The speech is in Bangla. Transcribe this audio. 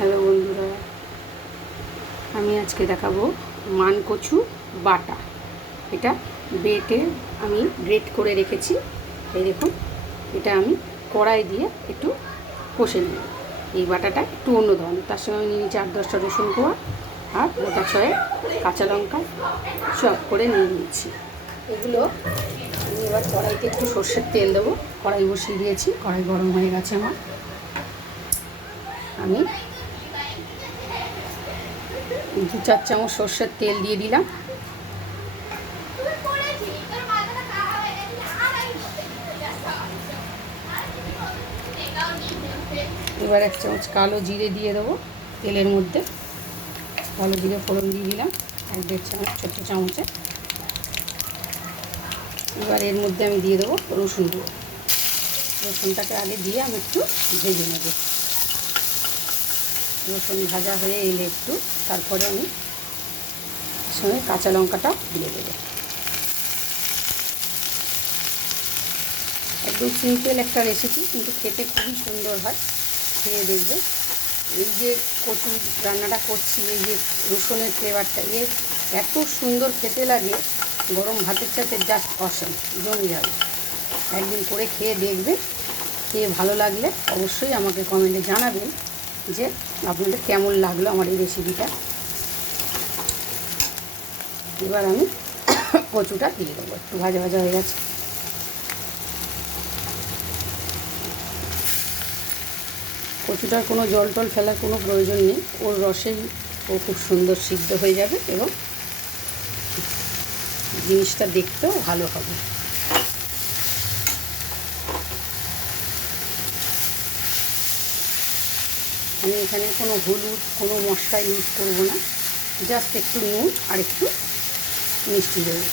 হ্যালো বন্ধুরা, আমি আজকে দেখাবো মান কচু বাটা। এটা আমি গ্রেট করে রেখেছি। এই দেখুন, এটা আমি কড়াই দিয়ে একটু কষে নেব। এই বাটাটা একটু অন্য ধরনের। তার সঙ্গে আমি নিয়ে নিচ্ছি 8-10টা রসুন কোয়া আর গোটা 6 কাঁচা লঙ্কা চপ করে নিয়ে নিচ্ছি। এগুলো আমি এবার কড়াইতে একটু সর্ষের তেল দেবো। কড়াই বসিয়ে দিয়েছি, কড়াই গরম হয়ে গেছে আমার। আমি 2-4 চামচ সর্ষের তেল দিয়ে দিলাম। এবার 1 চামচ কালো জিরে দিয়ে দেবো তেলের মধ্যে। কালো জিরে ফোড়ন দিয়ে দিলাম 1-1.5 চামচ, ছোট্ট চামচে। এবার এর মধ্যে আমি দিয়ে দেবো রসুনটাকে আগে দিয়ে আমি একটু ভেজে নেব। রসুন ভাজা হয়ে এলে একটু, তারপরে আমি সঙ্গে কাঁচা লঙ্কাটা দিয়ে দেবো। একদম সিম্পল একটা রেসিপি, কিন্তু খেতে খুবই সুন্দর হয়। খেয়ে দেখবে। এই যে কচু রান্নাটা করছি, এই যে রসুনের ফ্লেভারটা এত সুন্দর খেতে লাগে, গরম ভাতের সাথে জাস্ট অসম, জমে যাবে। একদিন করে খেয়ে দেখবে। খেয়ে ভালো লাগলে অবশ্যই আমাকে কমেন্টে জানাবেন যে আপনাদের কেমন লাগলো আমার এই রেসিপিটা। এবার আমি কচুটা দিয়ে দেবো। একটু ভাজা ভাজা হয়ে গেছে। কচুটার কোনো জল টল ফেলার কোনো প্রয়োজন নেই, ওর রসেই ও খুব সুন্দর সিদ্ধ হয়ে যাবে এবং জিনিসটা দেখতেও ভালো হবে। আমি এখানে কোনো হলুদ, কোনো মশলা ইউজ করব না, জাস্ট একটু নুন আর একটু মিষ্টি দেবো।